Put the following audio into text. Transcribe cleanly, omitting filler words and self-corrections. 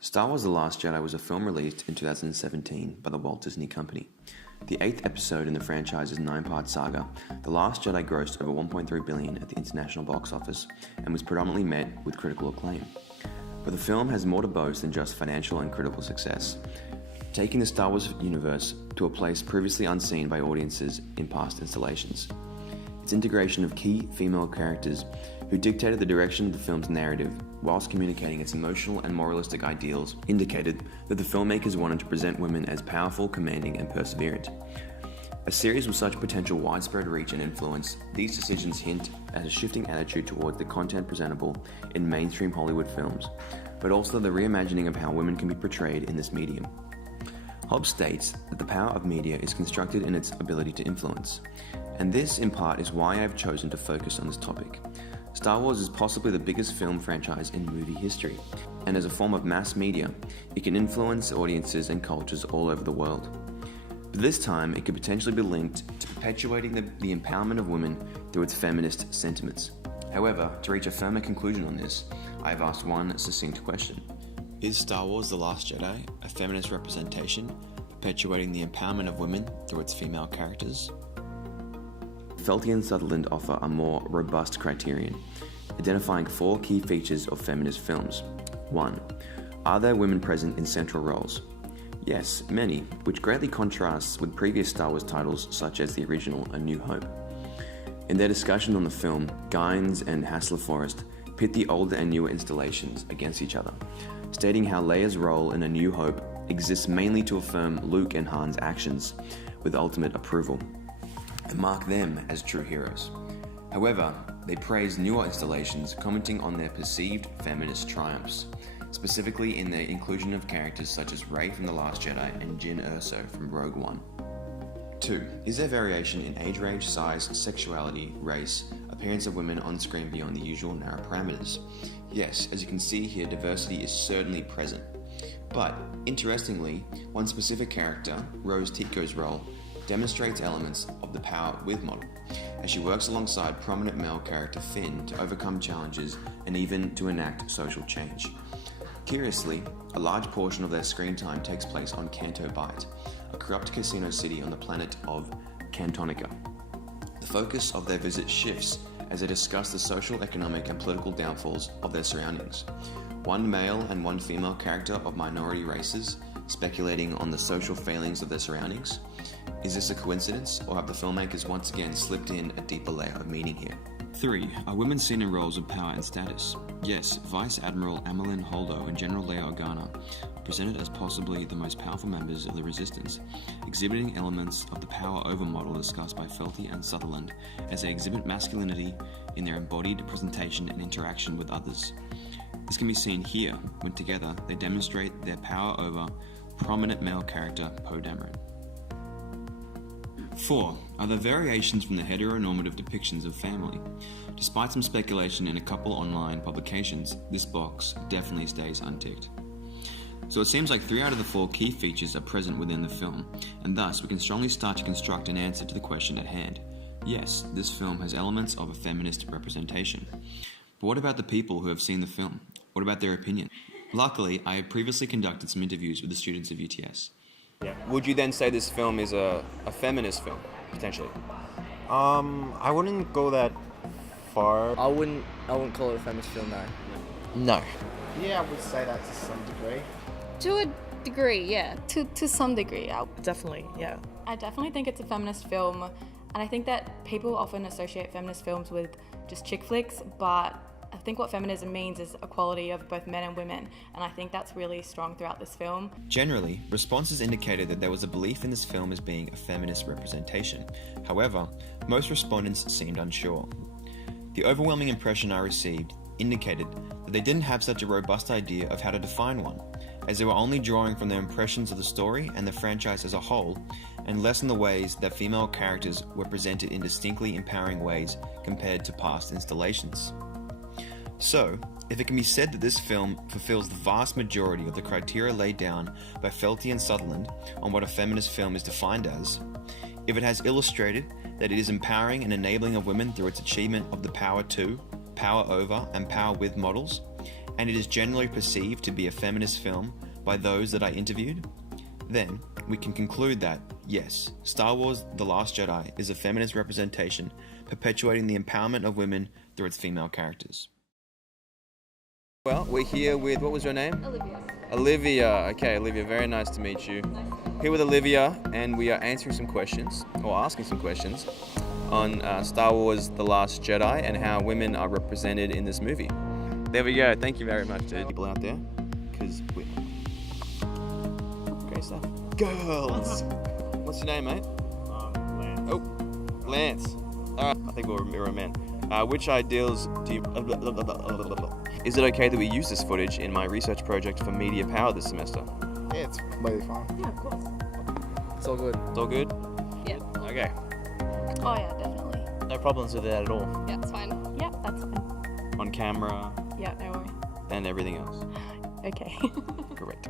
Star Wars The Last Jedi was a film released in 2017 by the Walt Disney Company. The 8th episode in the franchise's 9-part saga, The Last Jedi grossed over $1.3 billion at the international box office and was predominantly met with critical acclaim. But the film has more to boast than just financial and critical success, taking the Star Wars universe to a place previously unseen by audiences in past installations. Its integration of key female characters who dictated the direction of the film's narrative whilst communicating its emotional and moralistic ideals indicated that the filmmakers wanted to present women as powerful, commanding, and perseverant. A series with such potential widespread reach and influence, these decisions hint at a shifting attitude towards the content presentable in mainstream Hollywood films, but also the reimagining of how women can be portrayed in this medium. Hobbes states that the power of media is constructed in its ability to influence, and this in part is why I have chosen to focus on this topic. Star Wars is possibly the biggest film franchise in movie history, and as a form of mass media, it can influence audiences and cultures all over the world. But this time, it could potentially be linked to perpetuating the empowerment of women through its feminist sentiments. However, to reach a firmer conclusion on this, I have asked one succinct question. Is Star Wars The Last Jedi a feminist representation, perpetuating the empowerment of women through its female characters? Felty and Sutherland offer a more robust criterion, identifying 4 key features of feminist films. 1. Are there women present in central roles? Yes, many, which greatly contrasts with previous Star Wars titles such as the original A New Hope. In their discussion on the film, Gynes and Hassler Forrest pit the older and newer installations against each other, stating how Leia's role in A New Hope exists mainly to affirm Luke and Han's actions with ultimate approval, and mark them as true heroes. However, they praise newer installations, commenting on their perceived feminist triumphs, specifically in their inclusion of characters such as Rey from The Last Jedi and Jyn Erso from Rogue One. 2. Is there variation in age range, size, sexuality, race, appearance of women on screen beyond the usual narrow parameters? Yes, as you can see here, diversity is certainly present. But, interestingly, one specific character, Rose Tico's role, demonstrates elements of the power with model, as she works alongside prominent male character Finn to overcome challenges and even to enact social change. Curiously, a large portion of their screen time takes place on Canto Bight, a corrupt casino city on the planet of Cantonica. The focus of their visit shifts as they discuss the social, economic, and political downfalls of their surroundings. One male and one female character of minority races, speculating on the social failings of their surroundings. Is this a coincidence, or have the filmmakers once again slipped in a deeper layer of meaning here? 3. Are women seen in roles of power and status? Yes, Vice Admiral Amelin Holdo and General Leia Organa are presented as possibly the most powerful members of the Resistance, exhibiting elements of the power over model discussed by Felty and Sutherland as they exhibit masculinity in their embodied presentation and interaction with others. This can be seen here when together they demonstrate their power over prominent male character Poe Dameron. 4. Are there variations from the heteronormative depictions of family? Despite some speculation in a couple online publications, this box definitely stays unticked. So it seems like 3 out of the 4 key features are present within the film, and thus we can strongly start to construct an answer to the question at hand. Yes, this film has elements of a feminist representation. But what about the people who have seen the film? What about their opinion? Luckily, I had previously conducted some interviews with the students of UTS. Yeah. Would you then say this film is a feminist film, potentially? I wouldn't go that far. I wouldn't call it a feminist film, no. No. Yeah, I would say that to some degree. To a degree, yeah. To some degree. Definitely, yeah. I definitely think it's a feminist film, and I think that people often associate feminist films with just chick flicks, but I think what feminism means is equality of both men and women, and I think that's really strong throughout this film. Generally, responses indicated that there was a belief in this film as being a feminist representation. However, most respondents seemed unsure. The overwhelming impression I received indicated that they didn't have such a robust idea of how to define one, as they were only drawing from their impressions of the story and the franchise as a whole, and less in the ways that female characters were presented in distinctly empowering ways compared to past installations. So, if it can be said that this film fulfills the vast majority of the criteria laid down by Felty and Sutherland on what a feminist film is defined as, if it has illustrated that it is empowering and enabling of women through its achievement of the power to, power over, and power with models, and it is generally perceived to be a feminist film by those that I interviewed, then we can conclude that, yes, Star Wars The Last Jedi is a feminist representation perpetuating the empowerment of women through its female characters. Well, we're here with, what was your name? Olivia. Olivia. Okay, Olivia, very nice to meet you. Here with Olivia, and we are answering some questions, or asking some questions, on Star Wars The Last Jedi and how women are represented in this movie. There we go. Thank you very much, dude. People out there, because we're... Great stuff. Girls! What's your name, mate? Lance. Oh, Lance. Alright, I think we're a man. Which ideals do you... Is it okay that we use this footage in my research project for Media Power this semester? Yeah, it's completely fine. Yeah, of course. It's all good. It's all good? Yeah. Okay. Oh yeah, definitely. No problems with that at all. Yeah, it's fine. Yeah, that's fine. On camera Yeah, no worry. and everything else. Okay. Correct.